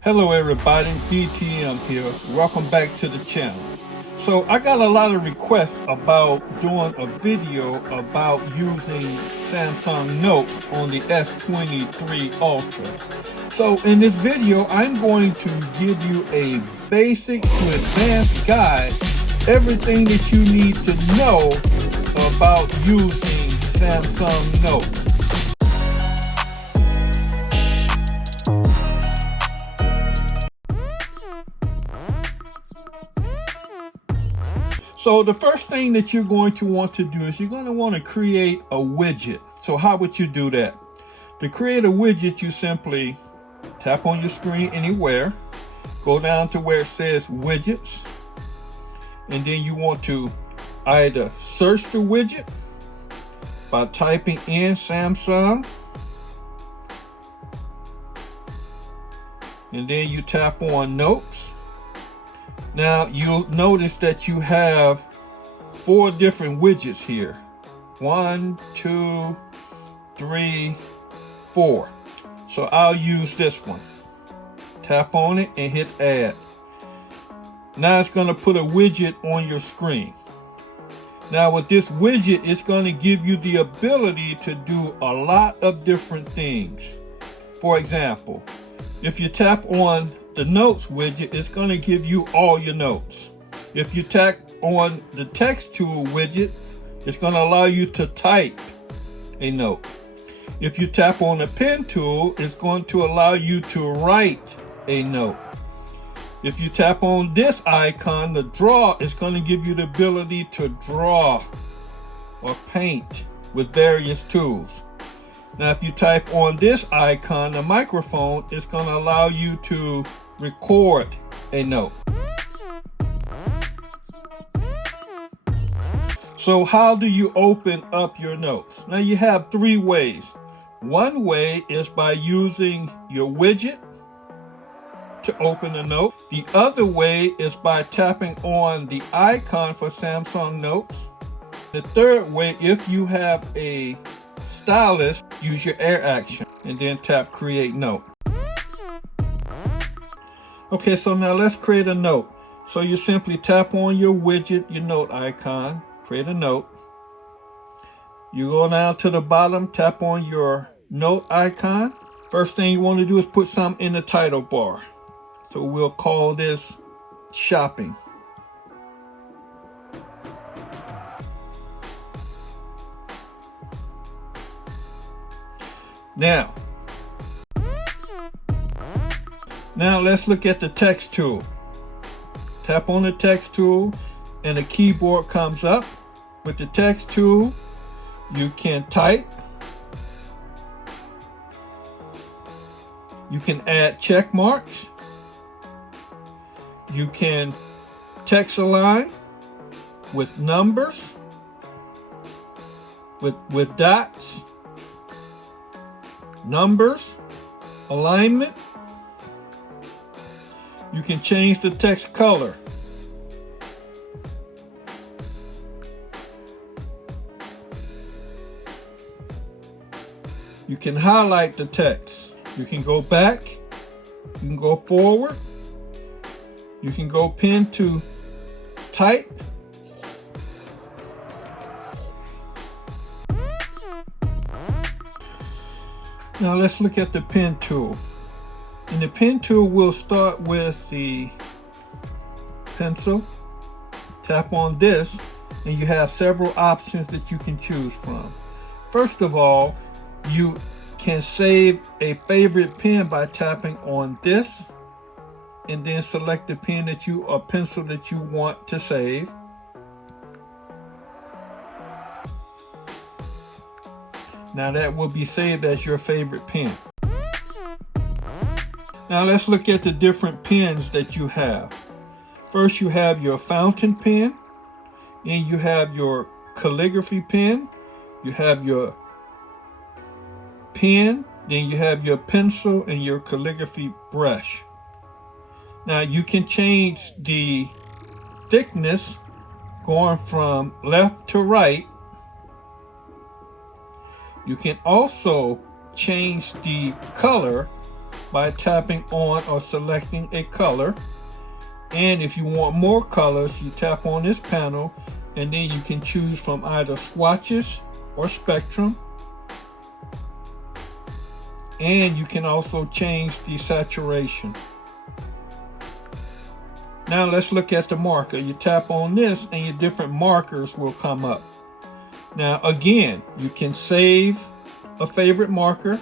Hello everybody, BTM here. Welcome back to the channel. So I got a lot of requests about doing a video about using Samsung Notes on the S23 Ultra. So in this video, I'm going to give you a basic to advanced guide, everything that you need to know about using Samsung Notes. So the first thing that you're going to want to do is you're going to want to create a widget. So how would you do that? To create a widget, you simply tap on your screen anywhere, go down to where it says widgets, and then you want to either search the widget by typing in Samsung, and then you tap on Notes. Now you'll notice that you have 4 different widgets here. 1, 2, 3, 4. So I'll use this one. Tap on it and hit add. Now it's going to put a widget on your screen. Now with this widget, it's going to give you the ability to do a lot of different things. For example, if you tap on the Notes widget, it's going to give you all your notes. If you tap on the text tool widget, it's going to allow you to type a note. If you tap on the pen tool, it's going to allow you to write a note. If you tap on this icon, the draw, is going to give you the ability to draw or paint with various tools. Now if you type on this icon, the microphone, is going to allow you to record a note. So how do you open up your notes? Now you have 3 ways. One way is by using your widget to open a note. The other way is by tapping on the icon for Samsung Notes. The third way, if you have a stylus, use your air action and then tap create note. Okay, so now let's create a note. So you simply tap on your widget, your note icon, create a note. You go down to the bottom, tap on your note icon. First thing you want to do is put something in the title bar. So we'll call this shopping. Now let's look at the text tool. Tap on the text tool and the keyboard comes up. With the text tool, you can type. You can add check marks. You can text align with numbers, with dots, numbers, alignment. You can change the text color. You can highlight the text. You can go back. You can go forward. You can go pen to type. Now let's look at the pen tool. In the pen tool, we'll start with the pencil. Tap on this, and you have several options that you can choose from. First of all, you can save a favorite pen by tapping on this, and then select the pen that you or pencil that you want to save. Now that will be saved as your favorite pen. Now let's look at the different pens that you have. First you have your fountain pen, and you have your calligraphy pen, you have your pen, then you have your pencil and your calligraphy brush. Now you can change the thickness going from left to right. You can also change the color by tapping on or selecting a color. And if you want more colors, you tap on this panel, and then you can choose from either swatches or spectrum. And you can also change the saturation. Now let's look at the marker. You tap on this and your different markers will come up. Now again, you can save a favorite marker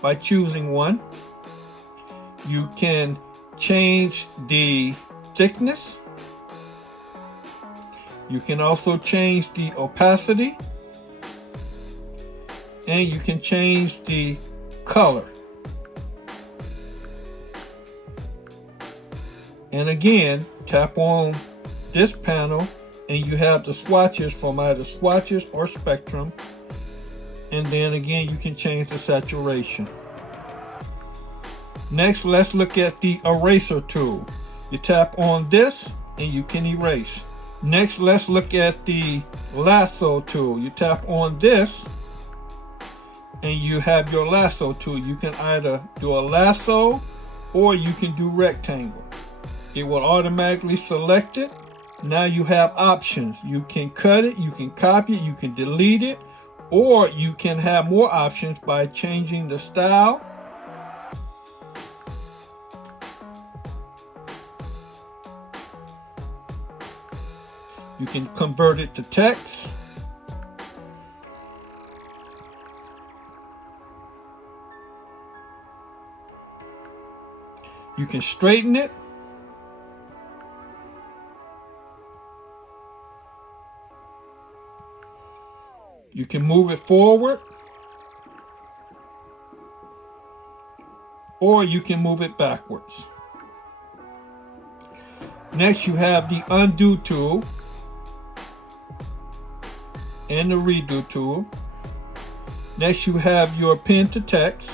by choosing one. You can change the thickness. You can also change the opacity. And you can change the color. And again, tap on this panel and you have the swatches from either swatches or spectrum. And then again, you can change the saturation. Next, let's look at the eraser tool. You tap on this and you can erase. Next, let's look at the lasso tool. You tap on this and you have your lasso tool. You can either do a lasso or you can do rectangle. It will automatically select it. Now you have options. You can cut it, you can copy it, you can delete it, or you can have more options by changing the style. You can convert it to text. You can straighten it. You can move it forward, or you can move it backwards. Next, you have the undo tool and the redo tool. Next, you have your pen to text.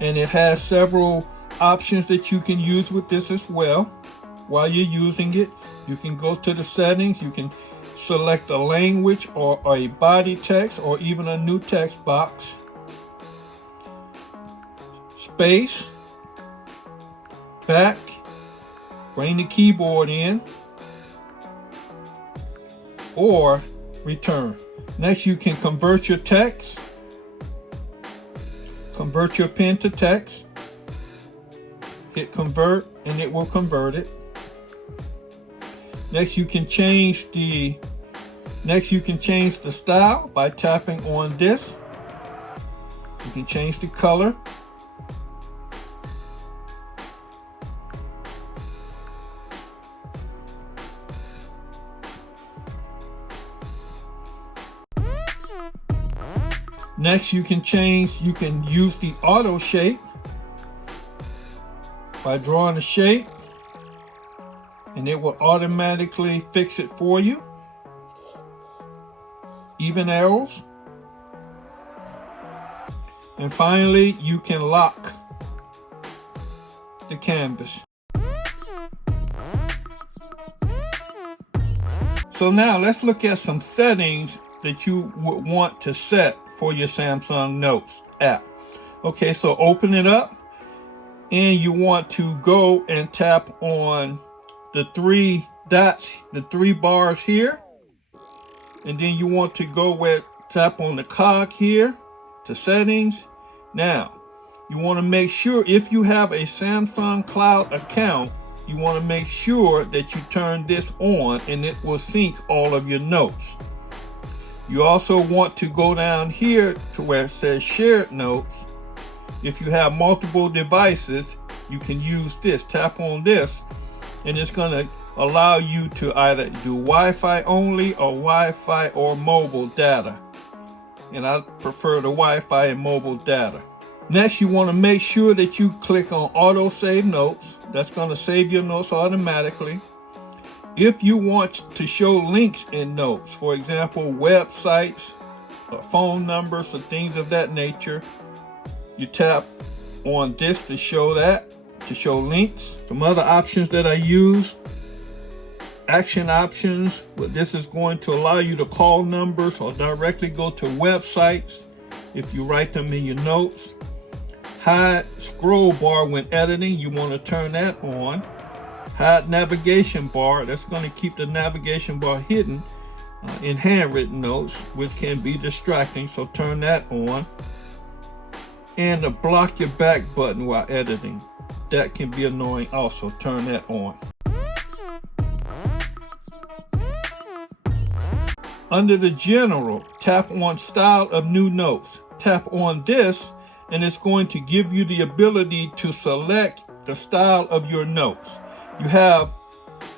And it has several options that you can use with this as well. While you're using it, you can go to the settings, you can select a language or a body text or even a new text box. Space, back, bring the keyboard in, or return. Next, you can convert your text, convert your pen to text. Hit convert and it will convert it. Next you can change the style by tapping on this. You can change the color. Next you can use the auto shape by drawing a shape, and it will automatically fix it for you. Even arrows. And finally, you can lock the canvas. So now let's look at some settings that you would want to set for your Samsung Notes app. Okay, so open it up. And you want to go and tap on the three dots, the three bars here. And then you want to go with, tap on the cog here to settings. Now, you want to make sure if you have a Samsung Cloud account, you want to make sure that you turn this on and it will sync all of your notes. You also want to go down here to where it says shared notes. If you have multiple devices, you can use this. Tap on this, and it's going to allow you to either do Wi-Fi only or Wi-Fi or mobile data. And I prefer the Wi-Fi and mobile data. Next, you want to make sure that you click on Auto Save Notes. That's going to save your notes automatically. If you want to show links in notes, for example, websites, phone numbers, or things of that nature, you tap on this to show that, to show links. Some other options that I use action options, but this is going to allow you to call numbers or directly go to websites if you write them in your notes. Hide scroll bar when editing, you want to turn that on. Hide navigation bar, that's going to keep the navigation bar hidden in handwritten notes, which can be distracting, so turn that on. And the block your back button while editing, that can be annoying also, turn that on. Under the general, tap on style of new notes. Tap on this and it's going to give you the ability to select the style of your notes. You have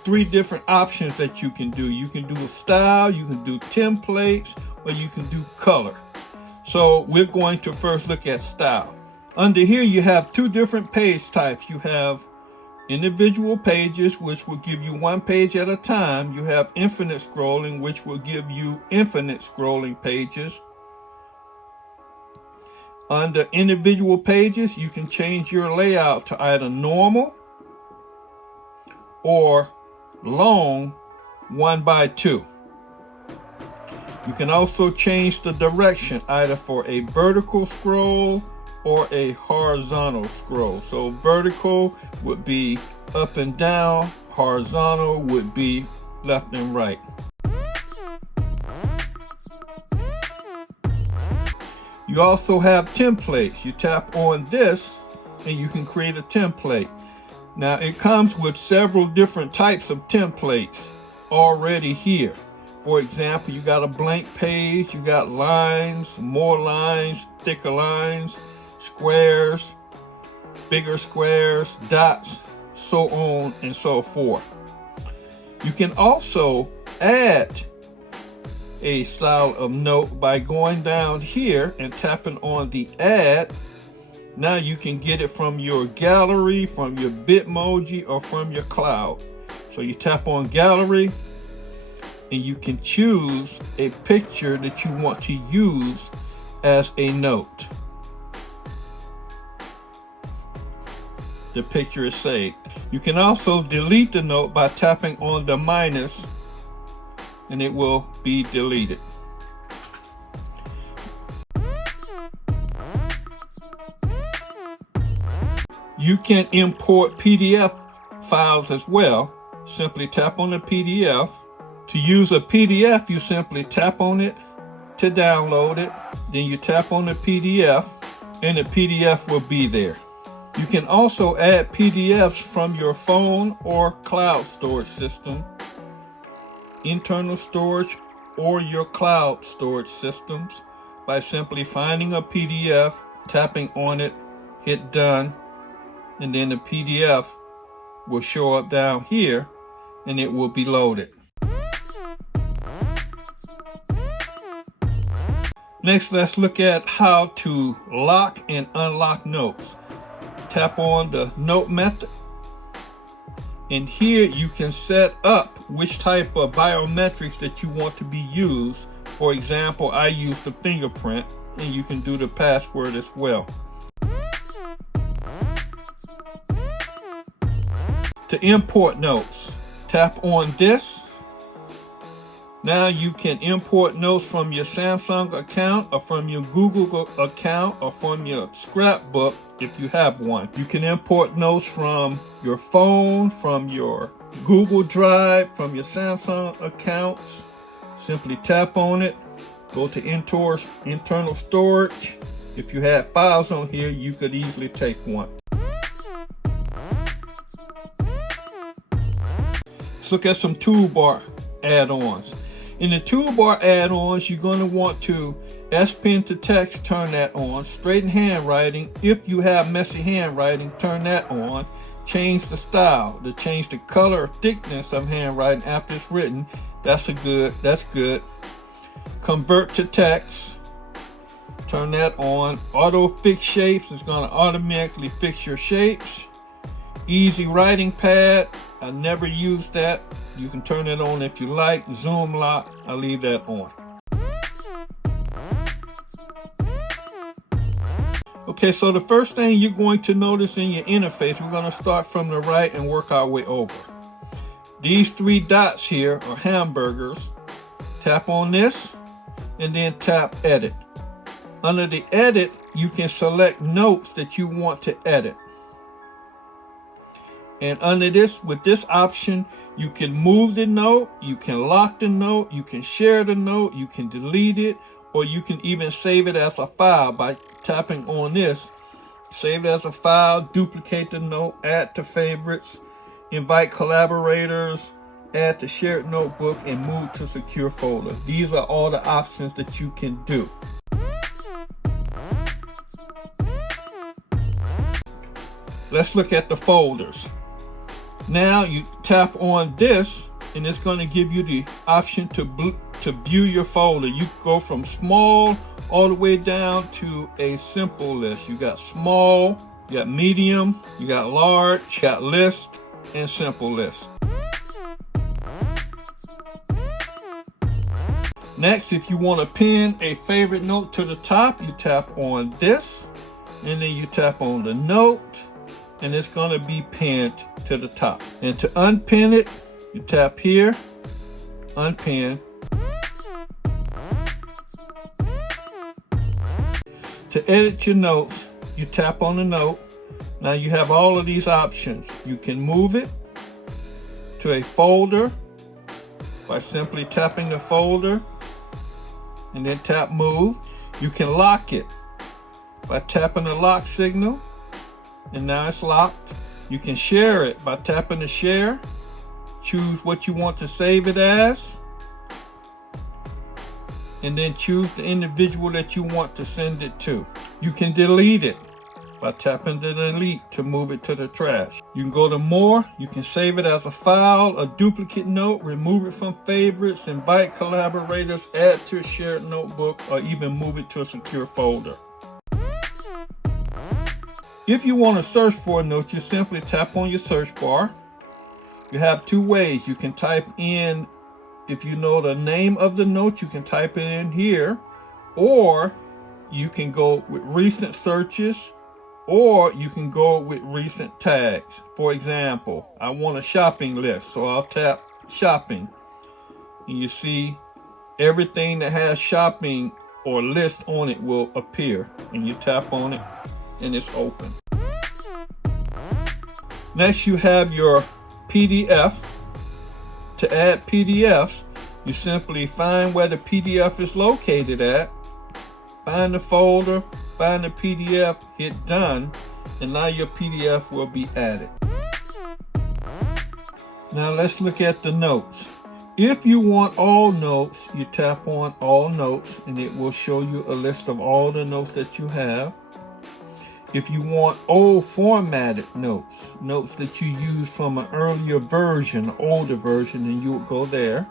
3 different options that you can do. You can do a style, you can do templates, or you can do color. So we're going to first look at style. Under here you have 2 different page types. You have individual pages, which will give you 1 page at a time. You have infinite scrolling, which will give you infinite scrolling pages. Under individual pages, you can change your layout to either normal or long 1x2. You can also change the direction either for a vertical scroll or a horizontal scroll. So vertical would be up and down, horizontal would be left and right. You also have templates. You tap on this and you can create a template. Now it comes with several different types of templates already here. For example, you got a blank page, you got lines, more lines, thicker lines, squares, bigger squares, dots, so on and so forth. You can also add a style of note by going down here and tapping on the add. Now you can get it from your gallery, from your Bitmoji, or from your cloud. So you tap on gallery and you can choose a picture that you want to use as a note. The picture is saved. You can also delete the note by tapping on the minus and it will be deleted. You can import PDF files as well. Simply tap on the PDF. To use a PDF, you simply tap on it to download it. Then you tap on the PDF and the PDF will be there. You can also add PDFs from your phone or cloud storage system, internal storage, or your cloud storage systems by simply finding a PDF, tapping on it, hit done, and then the PDF will show up down here and it will be loaded. Next, let's look at how to lock and unlock notes. Tap on the note method, and here you can set up which type of biometrics that you want to be used. For example, I use the fingerprint, and you can do the password as well. To import notes, tap on this. Now you can import notes from your Samsung account or from your Google account or from your scrapbook if you have one. You can import notes from your phone, from your Google Drive, from your Samsung accounts. Simply tap on it, go to internal storage. If you have files on here, you could easily take one. Let's look at some toolbar add-ons. In the toolbar add-ons, you're going to want to S Pen to text, turn that on. Straighten handwriting, if you have messy handwriting, turn that on. Change the style, to change the color or thickness of handwriting after it's written. That's good. Convert to text, turn that on. Auto fix shapes is going to automatically fix your shapes. Easy writing pad, I never use that. You can turn it on if you like. Zoom lock, I'll leave that on. Okay, so the first thing you're going to notice in your interface, we're going to start from the right and work our way over. these three dots here are hamburgers. Tap on this and then tap edit. Under the edit, you can select notes that you want to edit. And under this, with this option, you can move the note, you can lock the note, you can share the note, you can delete it, or you can even save it as a file by tapping on this. Save it as a file, duplicate the note, add to favorites, invite collaborators, add to shared notebook, and move to secure folder. These are all the options that you can do. Let's look at the folders. Now you tap on this and it's going to give you the option to view your folder. You go from small all the way down to a simple list. You got small, you got medium, you got large, you got list, and simple list. Next, if you want to pin a favorite note to the top, you tap on this and then you tap on the note and it's going to be pinned to the top. And to unpin it, you tap here, unpin. To edit your notes, you tap on the note. Now you have all of these options. You can move it to a folder by simply tapping the folder and then tap move. You can lock it by tapping the lock signal and now it's locked. You can share it by tapping the share. Choose what you want to save it as and then choose the individual that you want to send it to. You can delete it by tapping the delete to move it to the trash. You can go to more, you can save it as a file, a duplicate note, remove it from favorites, invite collaborators, add to a shared notebook, or even move it to a secure folder. If you want to search for a note, you simply tap on your search bar. You have two ways. You can type in, if you know the name of the note, you can type it in here, or you can go with recent searches, or you can go with recent tags. For example, I want a shopping list, so I'll tap shopping. And you see everything that has shopping or list on it will appear. And you tap on it and it's open. Next, you have your PDF. To add PDFs, you simply find where the PDF is located at, find the folder, find the PDF, hit done, and now your PDF will be added. Now let's look at the notes. If you want all notes, you tap on all notes and it will show you a list of all the notes that you have. If you want old formatted notes, notes that you use from an earlier version, older version, then you will go there.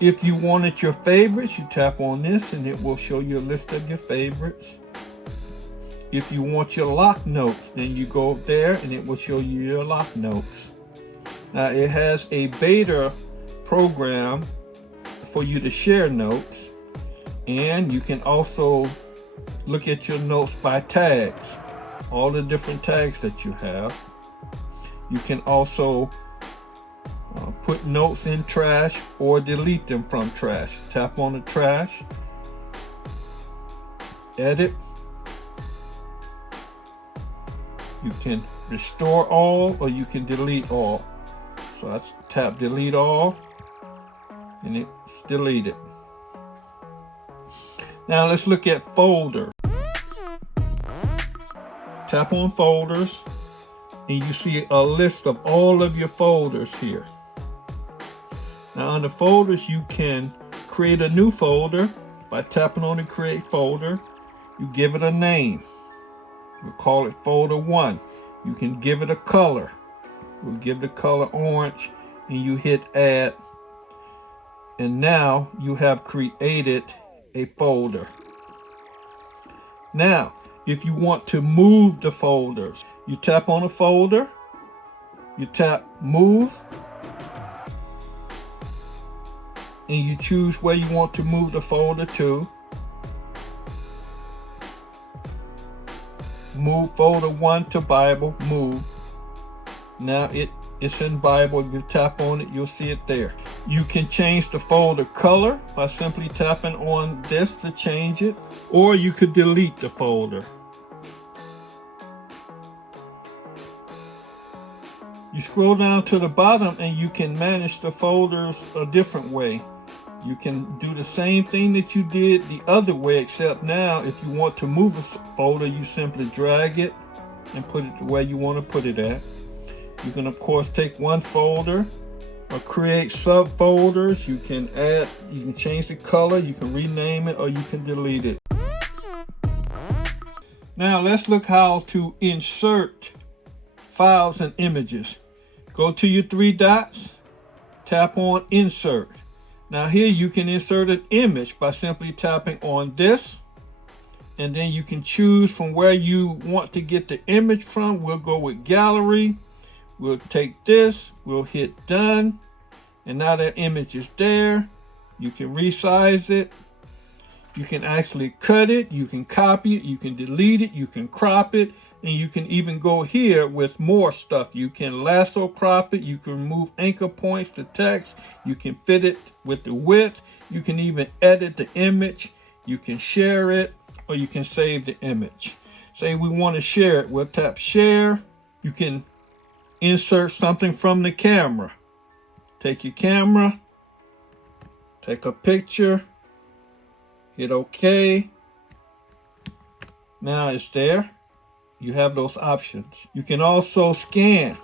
If you wanted your favorites, you tap on this and it will show you a list of your favorites. If you want your lock notes, then you go there and it will show you your lock notes. Now it has a beta program for you to share notes, and you can also look at your notes by tags, all the different tags that you have. You can also put notes in trash or delete them from trash. Tap on the trash, edit. You can restore all or you can delete all. So I tap delete all and it's deleted. Now let's look at folders. Tap on folders and you see a list of all of your folders here. Now under folders, you can create a new folder by tapping on the create folder. You give it a name. We'll call it folder 1. You can give it a color. We'll give the color orange and you hit add. And now you have created a folder. Now, if you want to move the folders, you tap on a folder, you tap move, and you choose where you want to move the folder to. Move folder 1 to Bible, move. Now it It's in Bible. If you tap on it, you'll see it there. You can change the folder color by simply tapping on this to change it, or you could delete the folder. You scroll down to the bottom and you can manage the folders a different way. You can do the same thing that you did the other way, except now if you want to move a folder, you simply drag it and put it the way you want to put it at. You can of course take one folder or create subfolders. You can add, you can change the color, you can rename it, or you can delete it. Now let's look how to insert files and images. Go to your three dots, tap on insert. Now here you can insert an image by simply tapping on this, and then you can choose from where you want to get the image from. We'll go with gallery. We'll take this, we'll hit done, and now that image is there. You can resize it. You can actually cut it, you can copy it, you can delete it, you can crop it, and you can even go here with more stuff. You can lasso crop it, you can remove anchor points to text, you can fit it with the width, you can even edit the image, you can share it, or you can save the image. Say we want to share it, we'll tap share. You can insert something from the camera. Take your camera, take a picture, hit OK. Now it's there. You have those options. You can also scan.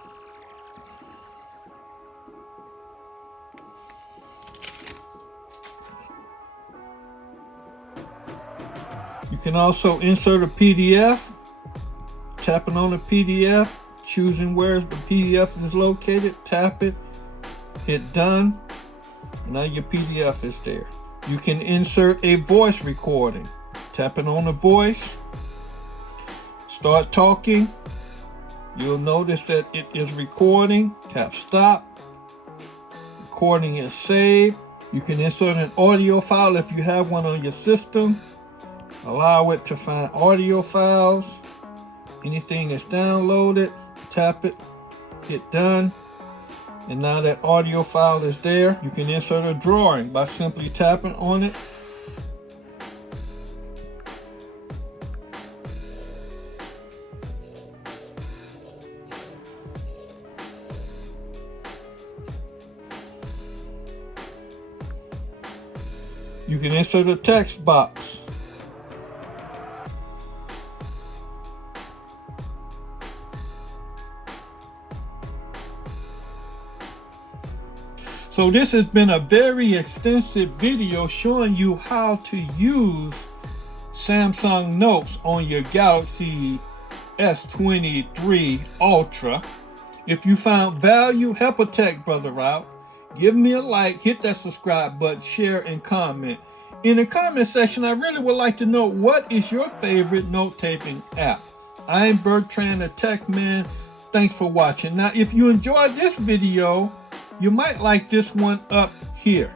You can also insert a PDF. Tapping on the PDF, choosing where the PDF is located, tap it, hit done. Now your PDF is there. You can insert a voice recording. Tapping on the voice, start talking. You'll notice that it is recording. Tap stop. Recording is saved. You can insert an audio file if you have one on your system. Allow it to find audio files. Anything that's downloaded, tap it, hit done. And now that audio file is there. You can insert a drawing by simply tapping on it. You can insert a text box. So this has been a very extensive video showing you how to use Samsung Notes on your Galaxy S23 Ultra. If you found value, help a tech brother out. Give me a like, hit that subscribe button, share, and comment. In the comment section, I really would like to know, what is your favorite note-taking app? I'm Bertrand Tech Man. Thanks for watching. Now, if you enjoyed this video, you might like this one up here.